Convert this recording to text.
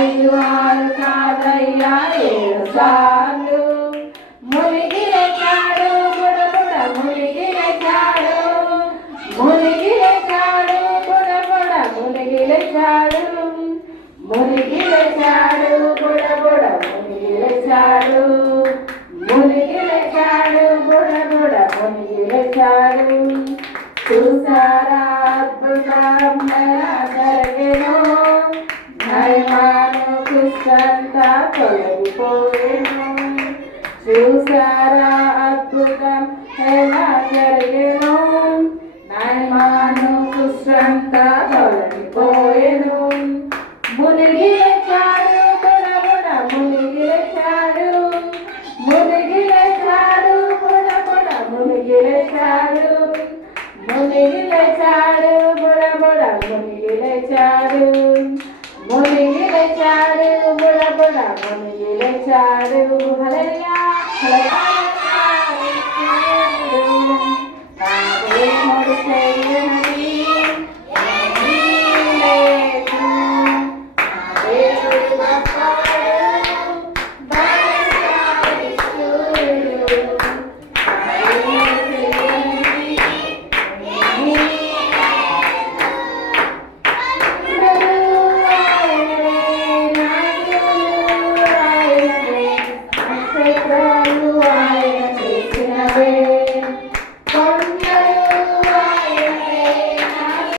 ఐదు ఆరు కాదయ్యా 7 సార్లు మునిగి లేచాడు బుడబుడ మునిగి లేచాడు మునిగి లేచాడు బుడబుడ మునిగి లేచాడు మునిగి లేచాడు బుడబుడ మునిగి లేచాడు మునిగి లేచాడు బుడబుడ మునిగి లేచాడు చూసారా అద్భుతం ఎలా జరిగెను నయమాను కుష్ఠంతా తొలగిపోయెను చూసారా అద్భుతం ఎలా జరిగెను నయమాను కుష్ఠంతా తొలగిపోయెను మునిగి లేచాడు బుడబుడ మునిగి లేచాడు మునిగి లేచాడు బుడబుడ మునిగి లేచాడు మునిగి లేచాడు బుడబుడ మునిగి లేచాడు మునిగి లేచాడు బుడబుడ మునిగి లేచాడు